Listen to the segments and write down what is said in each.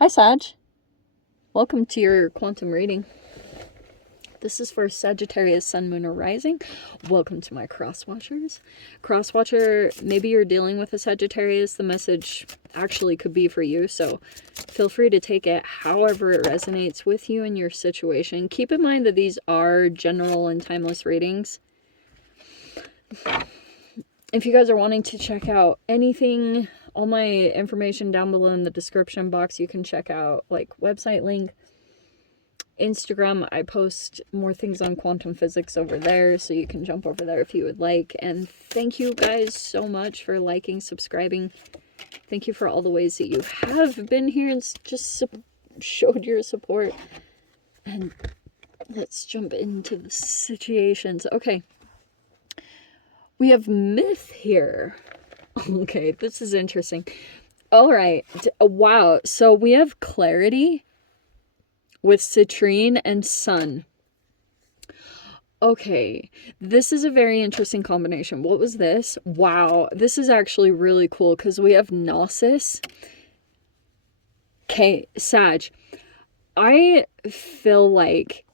Hi, Sag. Welcome to your quantum reading. This is for Sagittarius, Sun, Moon, or Rising. Welcome to my cross-watchers. Cross-watcher, maybe you're dealing with a Sagittarius. The message actually could be for you, so feel free to take it however it resonates with you and your situation. Keep in mind that these are general and timeless readings. If you guys are wanting to check out anything, all my information down below in the description box. You can check out like website link, Instagram. I post more things on quantum physics over there, so you can jump over there if you would like. And thank you guys so much for liking, subscribing. Thank you for all the ways that you have been here and just showed your support. And let's jump into the situations. Okay. We have myth here. Okay, this is interesting. All right. Wow. So we have clarity with citrine and sun. Okay, this is a very interesting combination. What was this? Wow, this is actually really cool because we have Gnosis. Okay, Sag, I feel like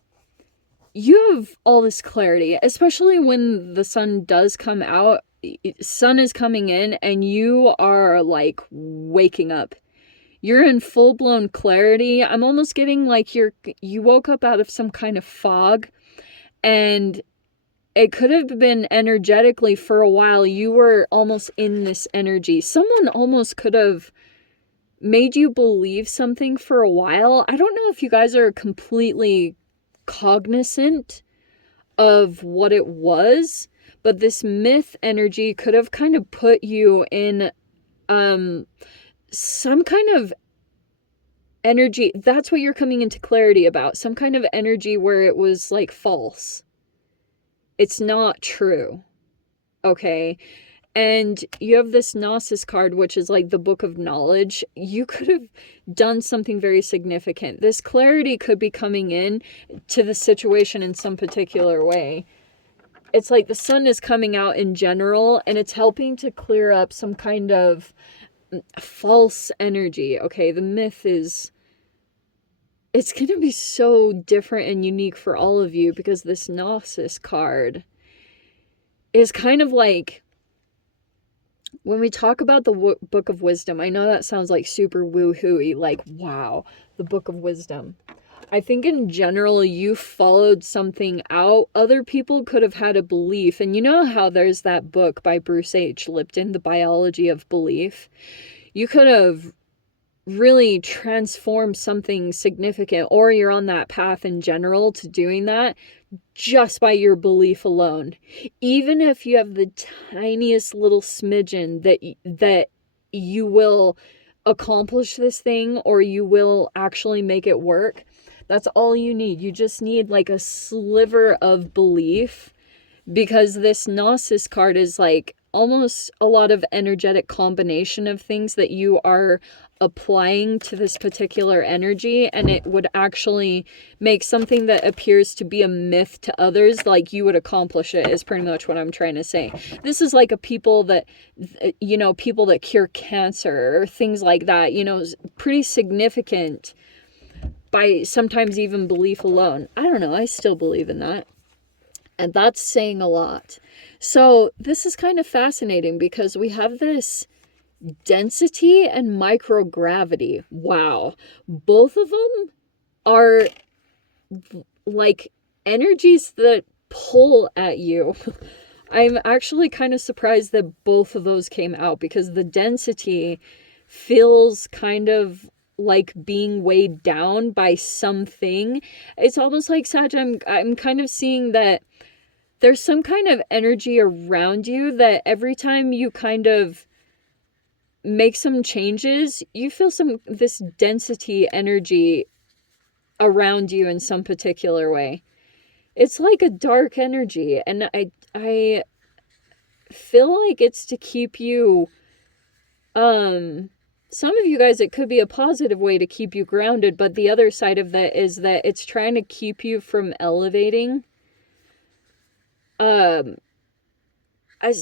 you have all this clarity, especially when the sun does come out. Sun is coming in and you are like waking up. You're in full-blown clarity. I'm almost getting like you woke up out of some kind of fog, and it could have been energetically for a while. You were almost in this energy. Someone almost could have made you believe something for a while. I don't know if you guys are completely cognizant of what it was, but this myth energy could have kind of put you in some kind of energy. That's what you're coming into clarity about. Some kind of energy where it was like false. It's not true. Okay. And you have this Gnosis card, which is like the book of knowledge. You could have done something very significant. This clarity could be coming in to the situation in some particular way. It's like the sun is coming out in general, and it's helping to clear up some kind of false energy. Okay, the myth is... it's going to be so different and unique for all of you because this Gnosis card is kind of like... when we talk about the Book of Wisdom, I know that sounds like super woo-hooey, like, wow, the Book of Wisdom. I think in general, you followed something out. Other people could have had a belief. And you know how there's that book by Bruce H. Lipton, The Biology of Belief? You could have really transformed something significant, or you're on that path in general to doing that just by your belief alone. Even if you have the tiniest little smidgen that you will accomplish this thing, or you will actually make it work, that's all you need. You just need like a sliver of belief, because this Gnosis card is like almost a lot of energetic combination of things that you are applying to this particular energy, and it would actually make something that appears to be a myth to others like you would accomplish it, is pretty much what I'm trying to say. This is like a people that, you know, people that cure cancer or things like that, you know, pretty significant by sometimes even belief alone. I don't know, I still believe in that. And that's saying a lot. So this is kind of fascinating because we have this density and microgravity. Wow. Both of them are like energies that pull at you. I'm actually kind of surprised that both of those came out, because the density feels kind of like being weighed down by something. It's almost like, Sag, I'm kind of seeing that there's some kind of energy around you that every time you kind of make some changes, you feel this density energy around you in some particular way. It's like a dark energy, and I feel like it's to keep you, some of you guys, it could be a positive way to keep you grounded, but the other side of that is that it's trying to keep you from elevating. As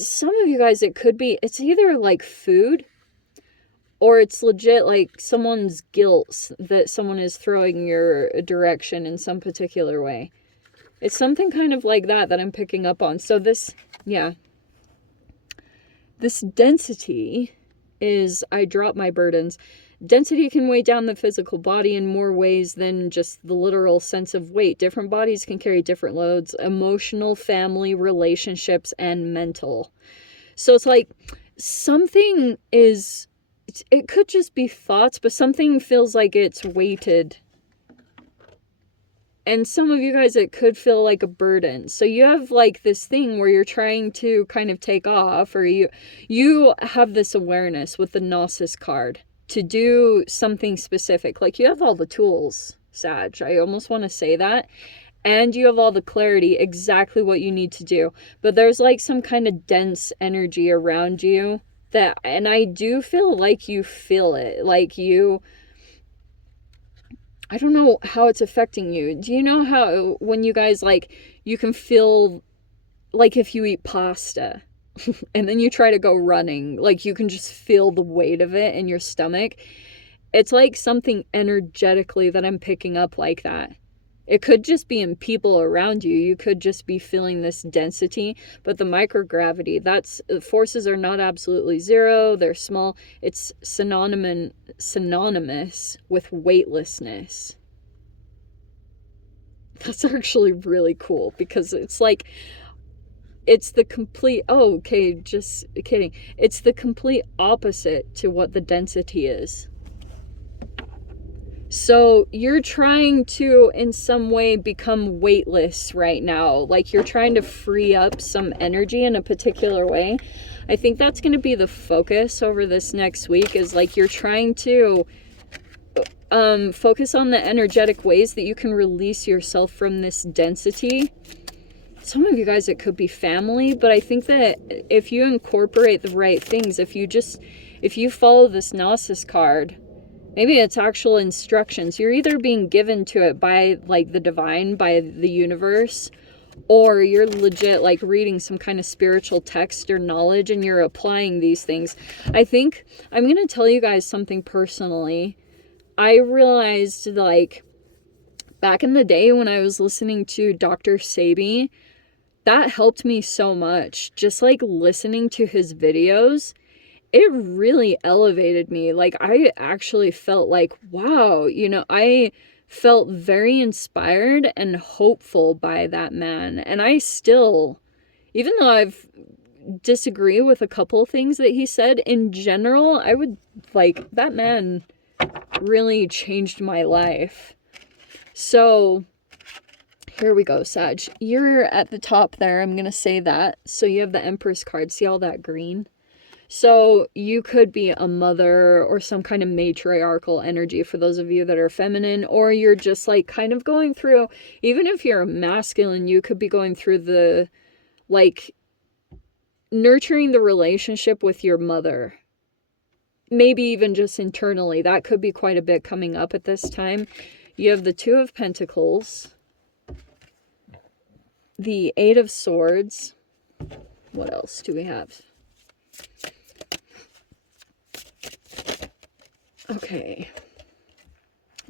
some of you guys, it could be, it's either like food, Or it's legit like someone's guilt that someone is throwing your direction in some particular way. It's something kind of like that I'm picking up on. So this, yeah. This density is, I drop my burdens. Density can weigh down the physical body in more ways than just the literal sense of weight. Different bodies can carry different loads: emotional, family, relationships, and mental. So it's like something is, it could just be thoughts, but something feels like it's weighted. And some of you guys, it could feel like a burden. So you have like this thing where you're trying to kind of take off, or you have this awareness with the Gnosis card to do something specific. Like you have all the tools, Sag. I almost want to say that. And you have all the clarity, exactly what you need to do. But there's like some kind of dense energy around you that, and I do feel like you feel it. Like you, I don't know how it's affecting you. Do you know how when you guys, like, you can feel like if you eat pasta and then you try to go running, like you can just feel the weight of it in your stomach? It's like something energetically that I'm picking up like that. It could just be in people around you. You could just be feeling this density, but the microgravity, that's, forces are not absolutely zero. They're small. It's synonymous with weightlessness. That's actually really cool because it's like, it's the complete, oh, okay, just kidding. It's the complete opposite to what the density is. So you're trying to, in some way, become weightless right now. Like you're trying to free up some energy in a particular way. I think that's going to be the focus over this next week, is like you're trying to focus on the energetic ways that you can release yourself from this density. Some of you guys, it could be family, but I think that if you incorporate the right things, if you follow this Gnosis card, maybe it's actual instructions. You're either being given to it by like the divine, by the universe, or you're legit like reading some kind of spiritual text or knowledge and you're applying these things. I think I'm going to tell you guys something personally. I realized like back in the day when I was listening to Dr. Sabi, that helped me so much. Just like listening to his videos, it really elevated me. Like I actually felt like, wow, you know, I felt very inspired and hopeful by that man. And I still, even though I've disagree with a couple things that he said, in general, I would like, that man really changed my life. So here we go, Sag. You're at the top there. I'm going to say that. So you have the Empress card. See all that green? So you could be a mother or some kind of matriarchal energy for those of you that are feminine, or you're just like kind of going through, even if you're a masculine, you could be going through the, like, nurturing the relationship with your mother. Maybe even just internally. That could be quite a bit coming up at this time. You have the Two of Pentacles, the Eight of Swords. What else do we have? Okay.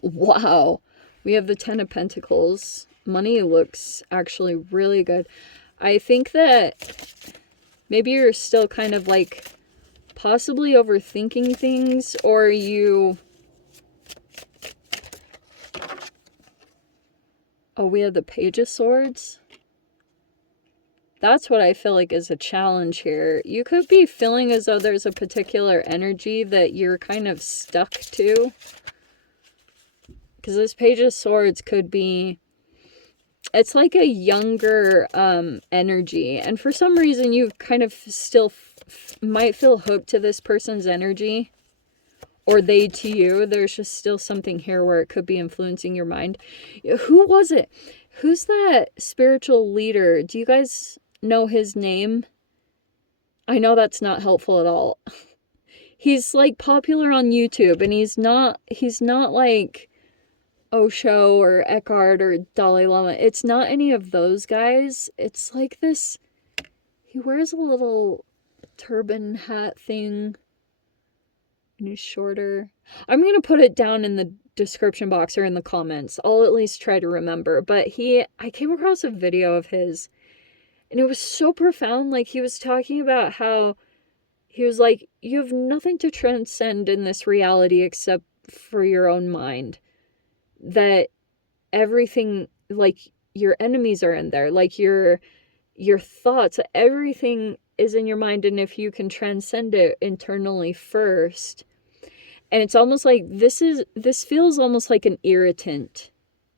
Wow. We have the Ten of Pentacles. Money looks actually really good. I think that maybe you're still kind of like possibly overthinking things, or you... Oh, we have the Page of Swords. That's what I feel like is a challenge here. You could be feeling as though there's a particular energy that you're kind of stuck to. Because this Page of Swords could be... It's like a younger energy. And for some reason, you kind of still might feel hooked to this person's energy. Or they to you. There's just still something here where it could be influencing your mind. Who was it? Who's that spiritual leader? Do you guys know his name? I know that's not helpful at all. He's like popular on YouTube, and he's not like Osho or Eckhart or Dalai Lama. It's not any of those guys. It's like this, he wears a little turban hat thing. Any shorter? I'm going to put it down in the description box or in the comments. I'll at least try to remember. But I came across a video of his, and it was so profound. Like, he was talking about how he was like, you have nothing to transcend in this reality except for your own mind. That everything, like, your enemies are in there. Like, your thoughts, everything is in your mind. And if you can transcend it internally first, and it's almost like this feels almost like an irritant,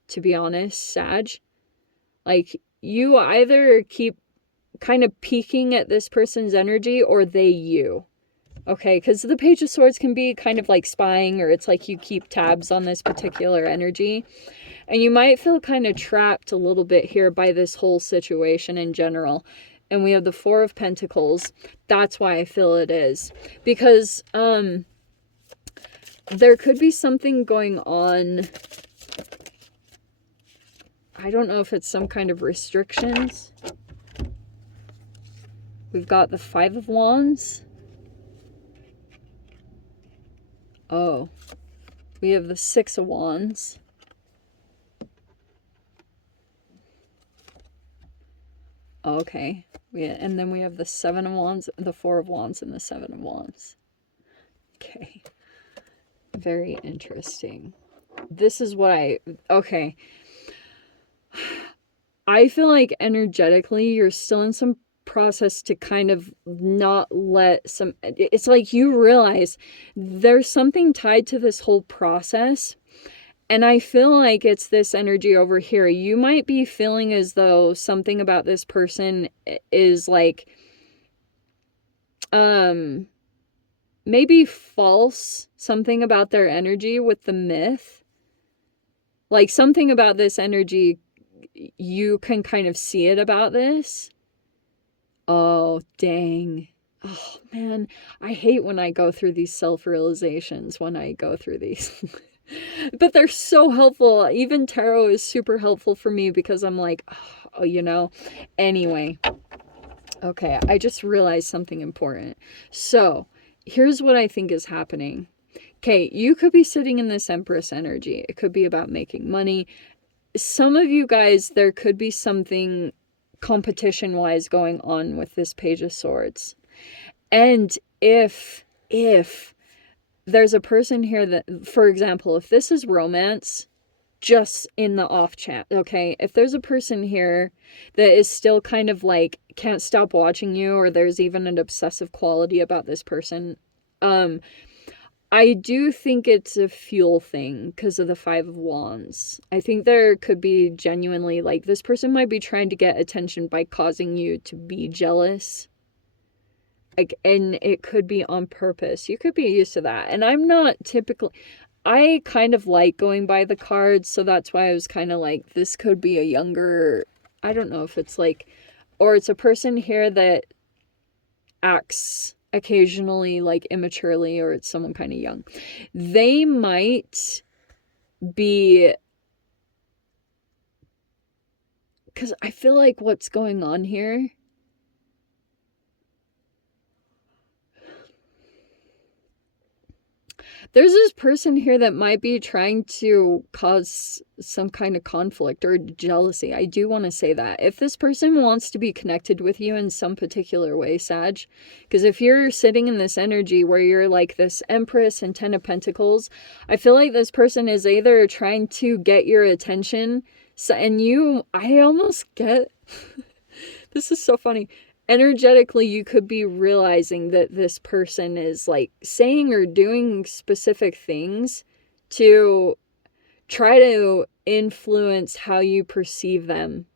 to be honest, Sag. Like, you either keep kind of peeking at this person's energy or they you. Okay, because the Page of Swords can be kind of like spying, or it's like you keep tabs on this particular energy. And you might feel kind of trapped a little bit here by this whole situation in general. And we have the Four of Pentacles. That's why I feel it is. Because there could be something going on. I don't know if it's some kind of restrictions. We've got the Five of Wands. Oh. We have the Six of Wands. Okay. And then we have the Seven of Wands, the Four of Wands, and the Seven of Wands. Okay. Very interesting. This is what okay. I feel like energetically you're still in some process to kind of not let some, it's like you realize there's something tied to this whole process. And I feel like it's this energy over here. You might be feeling as though something about this person is like, maybe false, something about their energy with the myth. Like, something about this energy, you can kind of see it about this. Oh, dang. Oh, man. I hate when I go through these self-realizations, when I go through these. But they're so helpful. Even tarot is super helpful for me because I'm like, oh, you know. Anyway. Okay, I just realized something important. So, here's what I think is happening. Okay, you could be sitting in this Empress energy. It could be about making money. Some of you guys, there could be something competition-wise going on with this Page of Swords. And if there's a person here that, for example, if this is romance, just in the off chance, okay? If there's a person here that is still kind of like, can't stop watching you, or there's even an obsessive quality about this person, I do think it's a fuel thing because of the Five of Wands. I think there could be genuinely, like, this person might be trying to get attention by causing you to be jealous. Like, and it could be on purpose. You could be used to that. And I'm not typically, I kind of like going by the cards, so that's why I was kind of like, this could be a younger, I don't know if it's like, or it's a person here that acts occasionally like immaturely, or it's someone kind of young. They might be, because I feel like what's going on here, there's this person here that might be trying to cause some kind of conflict or jealousy. I do want to say that. If this person wants to be connected with you in some particular way, Sag, because if you're sitting in this energy where you're like this Empress and Ten of Pentacles, I feel like this person is either trying to get your attention, and I almost get, this is so funny. Energetically, you could be realizing that this person is like saying or doing specific things to try to influence how you perceive them.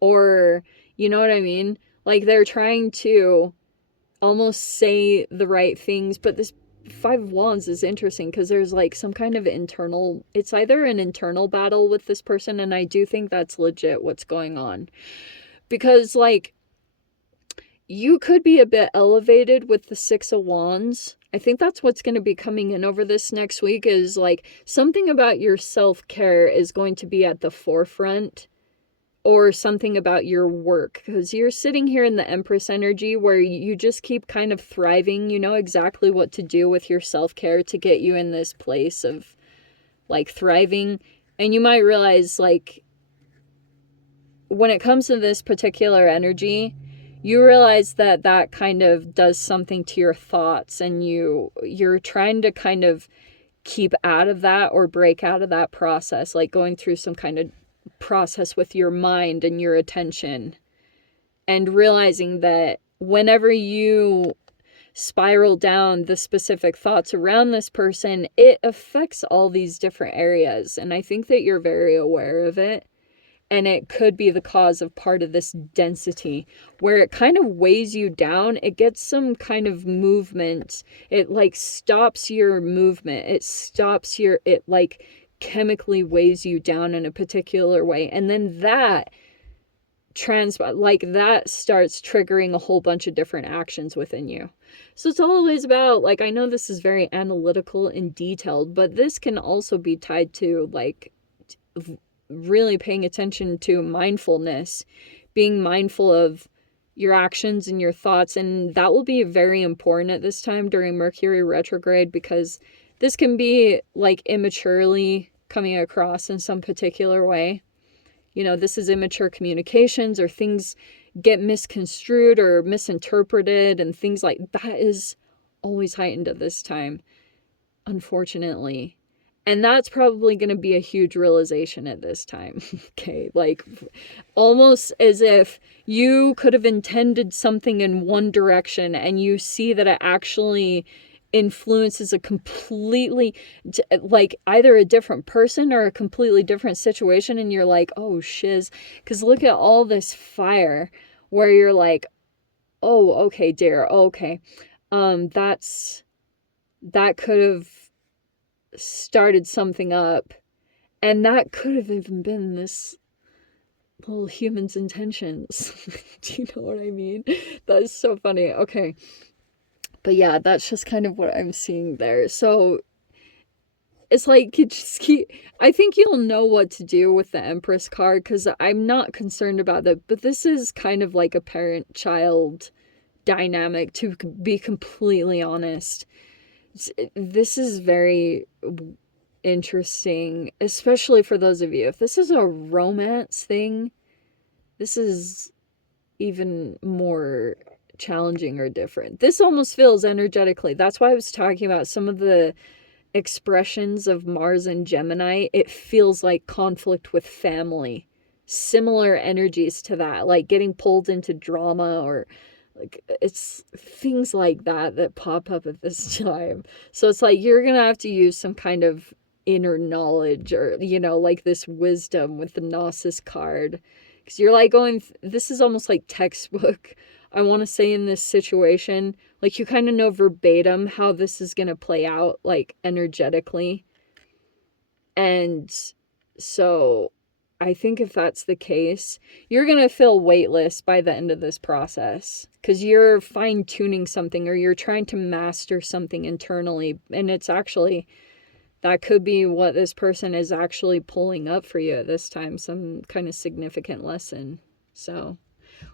Or, you know what I mean? Like, they're trying to almost say the right things. But this Five of Wands is interesting because there's like some kind of internal, it's either an internal battle with this person, and I do think that's legit what's going on. Because, like, you could be a bit elevated with the Six of Wands. I think that's what's going to be coming in over this next week, is like something about your self-care is going to be at the forefront. or something about your work, because you're sitting here in the Empress energy where you just keep kind of thriving. You know exactly what to do with your self-care to get you in this place of like thriving. And you might realize, like, when it comes to this particular energy, you realize that that kind of does something to your thoughts, and you're trying to kind of keep out of that or break out of that process, like going through some kind of process with your mind and your attention, and realizing that whenever you spiral down the specific thoughts around this person, it affects all these different areas. And I think that you're very aware of it. And it could be the cause of part of this density where it kind of weighs you down. It gets some kind of movement. It like stops your movement. It like chemically weighs you down in a particular way. And then that starts triggering a whole bunch of different actions within you. So it's always about, like, I know this is very analytical and detailed, but this can also be tied to like really paying attention to mindfulness, being mindful of your actions and your thoughts. And that will be very important at this time during Mercury retrograde, because this can be like immaturely coming across in some particular way. You know, this is immature communications, or things get misconstrued or misinterpreted, and things like that is always heightened at this time, unfortunately. And that's probably going to be a huge realization at this time. Okay, like almost as if you could have intended something in one direction and you see that it actually influences a completely, like, either a different person or a completely different situation, and you're like, oh shiz, because look at all this fire, where you're like, oh, okay, dear, okay, that could have started something up, and that could have even been this little human's intentions. Do you know what I mean? That is so funny. Okay, but yeah, that's just kind of what I'm seeing there. So it's like, you just keep, I think you'll know what to do with the Empress card, because I'm not concerned about that. But this is kind of like a parent-child dynamic, to be completely honest. This is very interesting, especially for those of you. If this is a romance thing, this is even more challenging or different. This almost feels energetically. That's why I was talking about some of the expressions of Mars and Gemini. It feels like conflict with family. Similar energies to that, like getting pulled into drama, or like, it's things like that pop up at this time. So it's like you're gonna have to use some kind of inner knowledge, or, you know, like this wisdom with the Gnosis card, because you're like going, this is almost like textbook, I want to say, in this situation. Like, you kind of know verbatim how this is gonna play out, like energetically. And so I think if that's the case, you're going to feel weightless by the end of this process, because you're fine-tuning something, or you're trying to master something internally. And it's actually, that could be what this person is actually pulling up for you at this time, some kind of significant lesson. So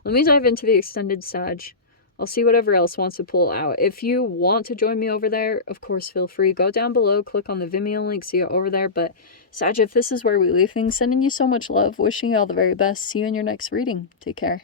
let me dive into the extended Sag. I'll see whatever else wants to pull out. If you want to join me over there, of course, feel free. Go down below, click on the Vimeo link, see you over there. But Sag, if this is where we leave things, sending you so much love, wishing you all the very best. See you in your next reading. Take care.